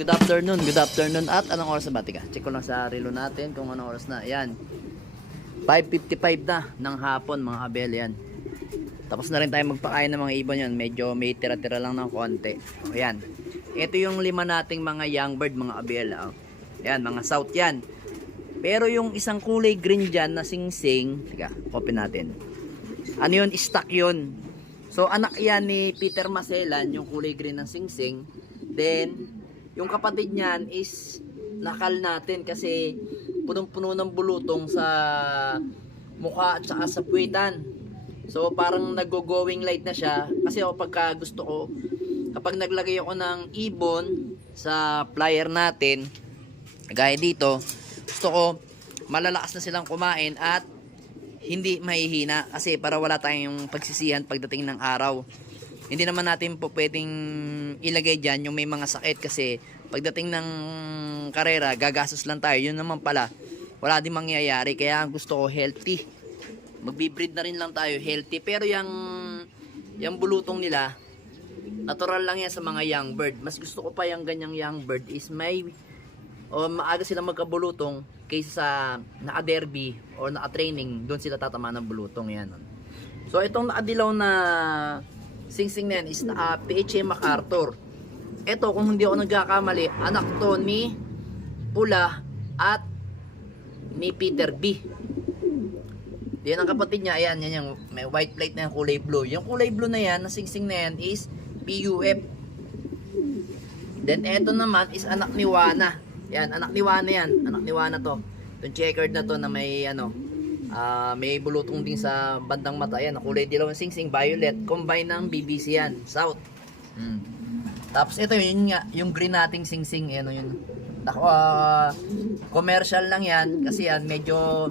good afternoon, good afternoon. At anong oras na ba? Tika, check ko lang sa relo natin kung anong oras na. Ayan. 5.55 na ng hapon mga abel yan. Tapos na rin tayo magpakain ng mga ibon yan. Medyo may tira-tira lang ng konti. Ayan. Ito yung lima nating mga young bird mga abel. Oh. Ayan, mga south yan. Pero yung isang kulay green dyan na sing-sing. Tika, open natin. Ano yun? Stock yun. So anak yan ni Peter Maselan, yung kulay green ng sing-sing. Then, yung kapatid niyan is nakal natin kasi punong-puno ng bulutong sa mukha at saka sa puwitan. So parang nag-going light na siya kasi ako pagka gusto ko kapag naglagay ako ng ibon sa flyer natin gaya dito gusto ko malalakas na silang kumain at hindi mahihina kasi para wala tayong pagsisihan pagdating ng araw. Hindi naman natin po pwedeng ilagay dyan yung may mga sakit kasi pagdating ng karera, gagastos lang tayo. Yun naman pala, wala din mangyayari. Kaya ang gusto ko healthy. Magbibreed na rin lang tayo healthy. Pero yung, yung bulutong nila, natural lang yan sa mga young bird. Mas gusto ko pa yung ganyang young bird is may o maaga sila magkabulutong kaysa sa naka-derby o naka-training, doon sila tatama ng bulutong yan. So itong nakadilaw na sing-sing na yan is na PHA MacArthur. Ito kung hindi ako nagkakamali, anak to ni Pula at ni Peter B. Yan ang kapatid niya, ayan, yan yung may white plate na yung kulay blue. Yung kulay blue na yan, na sing-sing na yan is PUF. Then eto naman is anak ni Wana. Yan, anak ni Wana yan. Anak ni Wana to. Yung checkered na to na may ano, ah may bulutong din sa bandang mata. Yan, kulay dilaw ng sing-sing, violet. Combine ng BBC yan, south. Mm. Tapos ito yun nga, yung green nating sing-sing, ano yun. Ah, commercial lang yan kasi yan medyo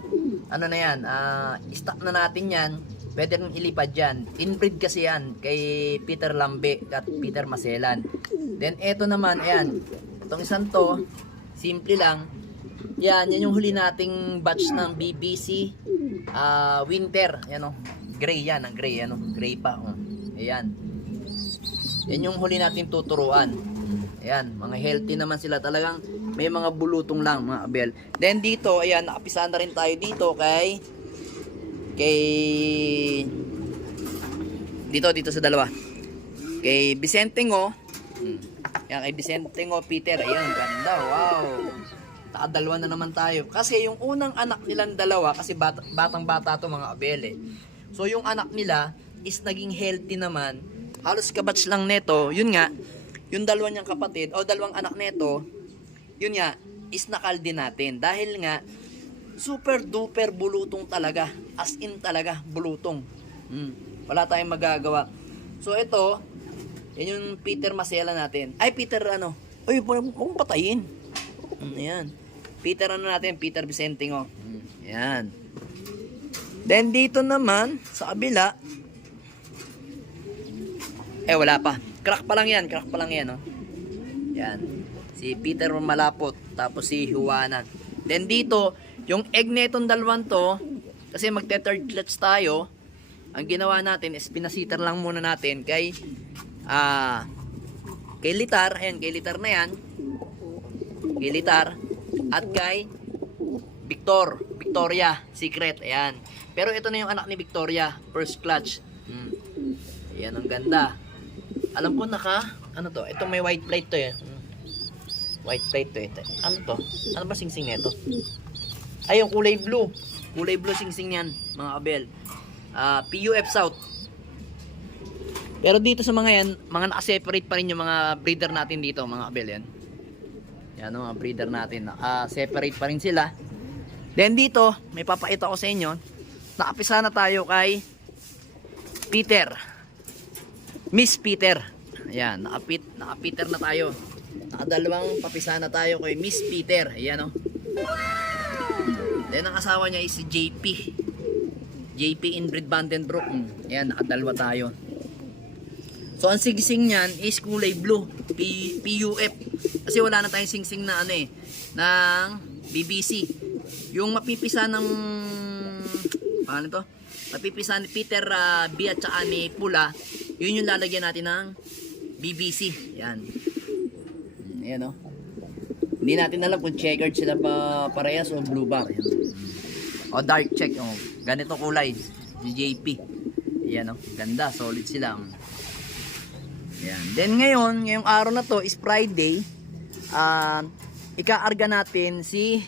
ano na yan, ah, stock na natin yan. Pwede rin ilipad yan. Inbreed kasi yan kay Peter Lambe at Peter Maselan. Then eto naman, ayan. Itong isang to, simple lang. Yan, yan yung huli nating batch ng BBC ah, Winter. Yan o. Gray yan, ang gray. Ano, gray pa. Oh. Ayan. Yan yung huli nating tuturuan. Ayan, mga healthy naman sila talagang may mga bulutong lang mga abel. Then dito, ayan, nakapisa na rin tayo dito kay kay dito dito sa dalawa. Kay Vicente Ngo. Hmm. Yan kay Vicente Ngo Peter. Ayan, ganda. Wow. Nakadalawa na naman tayo. Kasi yung unang anak nilang dalawa, kasi bat- batang bata to mga abel eh. So yung anak nila is naging healthy naman. Halos kabatch lang neto. Yun nga, yung dalawa niyang kapatid, o dalawang anak neto, yun nga, is nakal din natin. Dahil nga, super duper bulutong talaga. As in talaga, bulutong. Hmm. Wala tayong magagawa. So ito, yan yung Peter Masela natin. Ay, Peter ano? Uy, huwag patayin. Hmm, ayan. Peter ano natin? Peter Vicente ngo. Hmm, ayan. Then dito naman, sa kabila, eh wala pa. Crack pa lang yan, crack pa lang yan, oh. Yan. Si Peter Malapot, tapos si Juana. Then dito, yung egg netong dalawang to, kasi magte third clutch tayo, ang ginawa natin is pinasitar lang muna natin kay ah kay Litar, ayan, kay Litar na yan. Kay Litar at kay Victor, Victoria, Secret, ayan. Pero ito na yung anak ni Victoria, first clutch. Hmm. Ayan, ang ganda. Alam ko naka, ano to, ito may white plate to eh. Hmm. White plate to ito. Ano to? Ano ba singsing nito? Ay, yung kulay blue. Kulay blue singsing yan, mga kabel. Ah, PUF South. Pero dito sa mga yan, mga nakaseparate pa rin yung mga breeder natin dito, mga kabel yan. Yan ang mga breeder natin. Naka-separate pa rin sila. Then dito, may papakita ko sa inyo. Nakapisa na tayo kay Peter. Miss Peter. Ayan, nakapit, naka-Peter na tayo. Nakadalawang papisa na tayo kay Miss Peter. Ayan o. Then ang asawa niya is si JP. JP Inbreed Vandenbroek. Mm, Ayan, nakadalwa tayo. So ang sigising niyan is kulay blue, P PUF. Kasi wala na tayong singsing na ano eh, ng BBC. Yung mapipisa ng paano to? Mapipisa ni Peter uh, B at saka ni Pula, yun yung lalagyan natin ng BBC. Yan. Ayan oh. Hindi natin alam kung checkered sila pa parehas o blue bar. Yan. O dark check. O, ganito kulay. JP. Yan o. Ganda. Solid sila. Yan. Then ngayon, ngayong araw na to is Friday. Ah, ikaarga natin si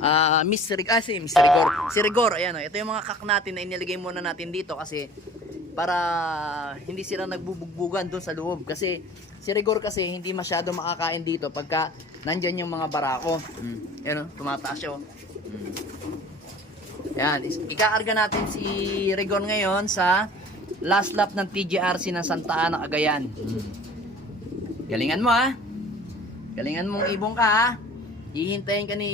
Ah, Miss Rig ah, si Miss Rigor. Si Rigor, ayan oh. Ito yung mga kak natin na inilagay muna natin dito kasi para hindi sila nagbubugbugan doon sa loob kasi si Rigor kasi hindi masyado makakain dito pagka nandyan yung mga barako. Mm. Ayan oh, tumataas siya oh. Mm. Yan, ikaarga natin si Rigor ngayon sa last lap ng TGRC ng Santa Ana, Cagayan. Galingan mo ha. Galingan mong ibong ka ha. Hihintayin ka ni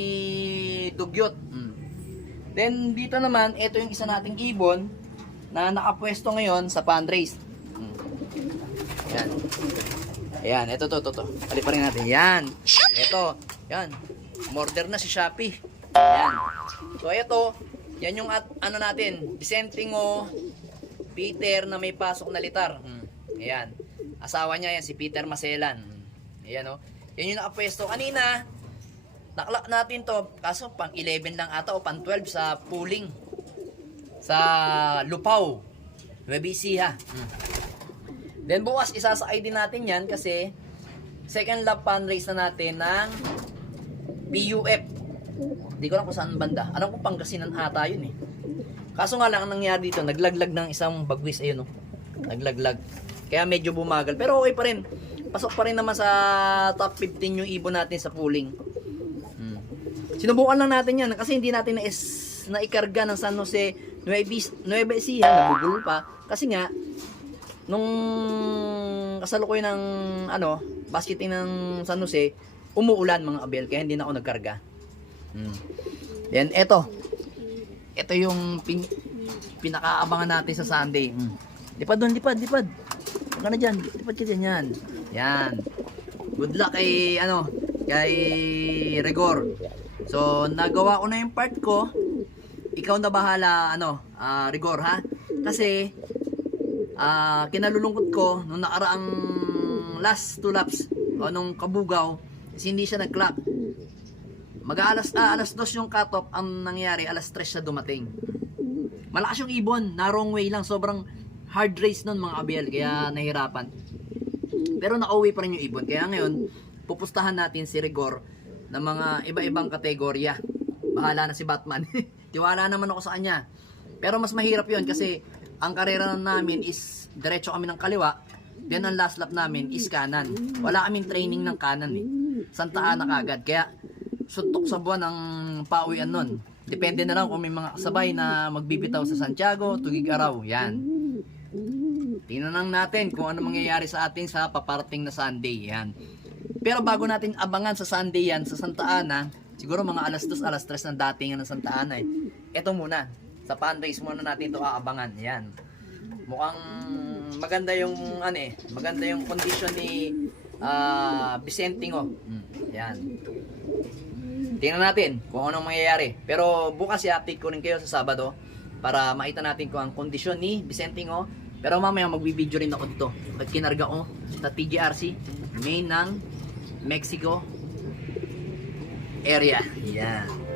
Dugyot. Mm. Then dito naman, ito yung isa nating ibon na nakapwesto ngayon sa fundraise. Mm. Yan. Ayan, ito to, to, to. Pali pa rin natin. Yan. Ito. Yan. Morder na si Shopee. Yan. So ito, yan yung at, ano natin, Vicentingo Peter na may pasok na litar. Mm. Ayan. Asawa niya yan, si Peter Maselan. Mm. Ayan o. Yan yung nakapwesto. Kanina, Nakla natin to, kaso pang 11 lang ata o pang 12 sa pooling. Sa Lupaw. Nueva Ecija. Hmm. Then bukas isasakay din natin yan kasi second lap fundraise na natin ng PUF. Hindi ko lang kung saan banda. Alam ko Pangasinan ata yun eh. Kaso nga lang ang nangyari dito, naglaglag ng isang bagwis ayun oh. Naglaglag. Kaya medyo bumagal. Pero okay pa rin. Pasok pa rin naman sa top 15 yung ibon natin sa pooling. Hmm. Sinubukan lang natin yan kasi hindi natin na naikarga ng San Jose Nueva, Nueva Ecija, nabugol pa. Kasi nga, nung kasalukuyan ng ano, basketing ng San Jose, umuulan mga abel, kaya hindi na ako nagkarga. Hmm. Then, eto. Ito yung pin, pinakaabangan natin sa Sunday. Hmm. Lipad doon, lipad, lipad. Huwag ka na dyan, lipad ka dyan, yan. Yan. Good luck kay, ano, kay Rigor. So, nagawa ko na yung part ko. Ikaw na bahala, ano, ah, Rigor, ha? Kasi, ah, kinalulungkot ko, nung nakaraang last two laps, o nung kabugaw, kasi hindi siya nag-clock. Mag-aalas, ah, alas dos yung cut-off, ang nangyari, alas tres siya dumating. Malakas yung ibon, na wrong way lang, sobrang hard race nun mga abel, kaya nahirapan. Pero nakauwi pa rin yung ibon. Kaya ngayon, pupustahan natin si Rigor ng mga iba-ibang kategorya. Bahala na si Batman. Tiwala naman ako sa kanya. Pero mas mahirap yon kasi ang karera namin is diretso kami ng kaliwa. Then ang last lap namin is kanan. Wala kaming training ng kanan eh. Santa Ana kagad. Kaya suntok sa buwan ang pauwian nun. Depende na lang kung may mga kasabay na magbibitaw sa Santiago, Tugig Araw. Yan. Tingnan natin kung ano mangyayari sa atin sa paparating na Sunday. Yan. Pero bago natin abangan sa Sunday yan, sa Santa Ana, siguro mga alas 2, alas 3 ng dating ng Santa Ana eh. Ito muna. Sa fundraise muna natin ito aabangan. Yan. Mukhang maganda yung ano eh, maganda yung condition ni ah Vicentingo. Mm, yan. Tingnan natin kung anong mangyayari. Pero bukas i-update ko rin kayo sa Sabado para makita natin kung ang kondisyon ni Vicentingo. Pero mamaya magbibideo rin ako dito. At kinarga ko sa TGRC, main ng Mexico area. Yan.